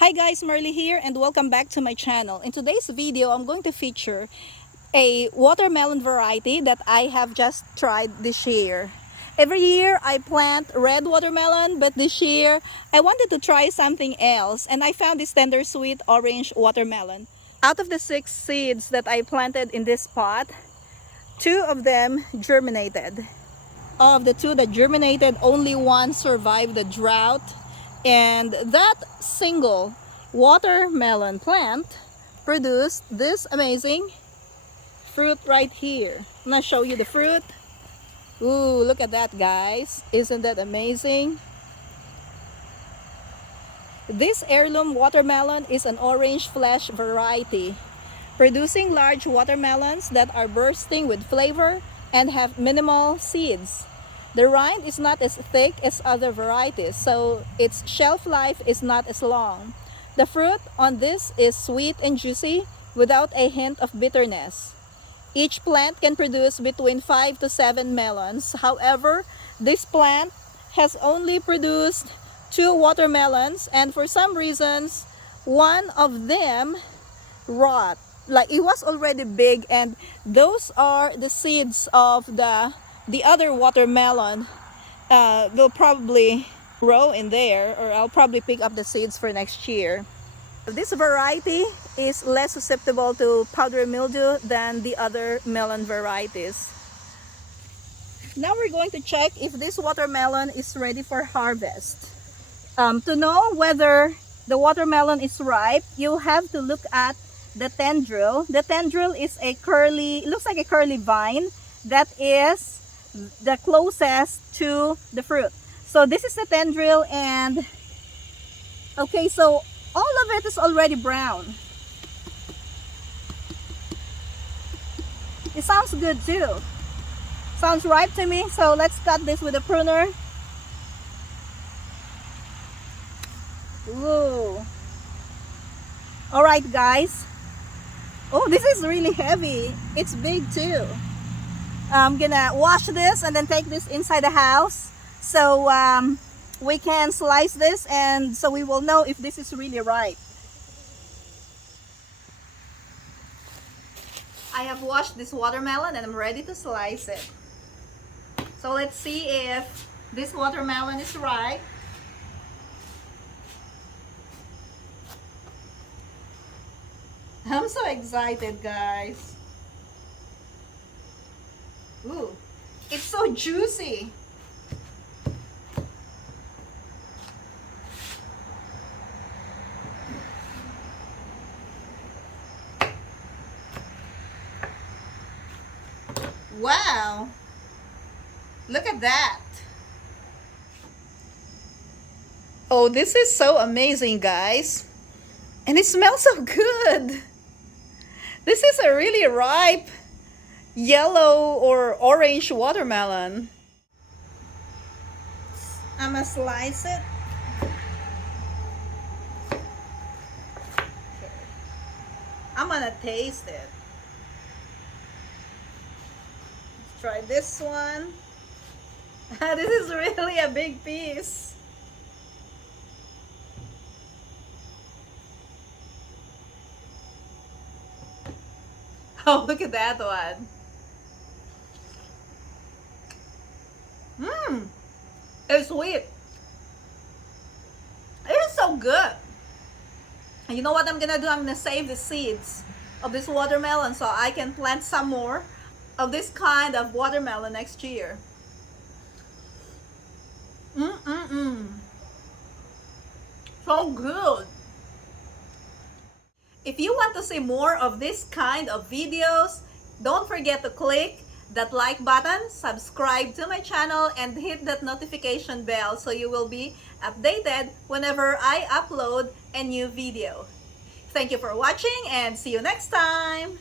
Hi guys, Marley here and welcome back to my channel. In today's video, I'm going to feature a watermelon variety that I have just tried this year. Every year I plant red watermelon, but this year I wanted to try something else and I found this tendersweet orange watermelon. Out of the 6 seeds that I planted in this pot, 2 of them germinated. Of the 2 that germinated, only 1 survived the drought, and that single watermelon plant produced this amazing fruit right here. I'm gonna show you the fruit. Ooh, look at that, guys. Isn't that amazing? This heirloom watermelon is an orange flesh variety, producing large watermelons that are bursting with flavor and have minimal seeds. The rind is not as thick as other varieties, so its shelf life is not as long. The fruit on this is sweet and juicy without a hint of bitterness. Each plant can produce between 5 to 7 melons. However, this plant has only produced 2 watermelons, and for some reasons, one of them rot. Like, it was already big, and those are the seeds of the other watermelon. They'll probably grow in there, or I'll probably pick up the seeds for next year. This variety is less susceptible to powdery mildew than the other melon varieties. Now we're going to check if this watermelon is ready for harvest. To know whether the watermelon is ripe, you have to look at the tendril. The tendril is a curly, looks like a curly vine that is the closest to the fruit. So this is the tendril, and okay, so all of it is already brown. It sounds good too. Sounds ripe to me, so let's cut this with a pruner. Ooh. All right, guys. Oh, this is really heavy. It's big too. I'm gonna wash this and then take this inside the house so we can slice this, and so we will know if this is really ripe. I have washed this watermelon and I'm ready to slice it. So let's see if this watermelon is ripe. I'm so excited, guys. Ooh, it's so juicy. Wow, look at that. Oh, this is so amazing, guys. And it smells so good. This is a really ripe yellow or orange watermelon. I'm gonna slice it. Okay. I'm gonna taste it. Let's try this one. This is really a big piece. Oh, look at that one. Mmm, it's sweet. It is so good. And you know what I'm gonna do? I'm gonna save the seeds of this watermelon so I can plant some more of this kind of watermelon next year. So good. If you want to see more of this kind of videos, don't forget to click that like button, subscribe to my channel, and hit that notification bell so you will be updated whenever I upload a new video. Thank you for watching and see you next time!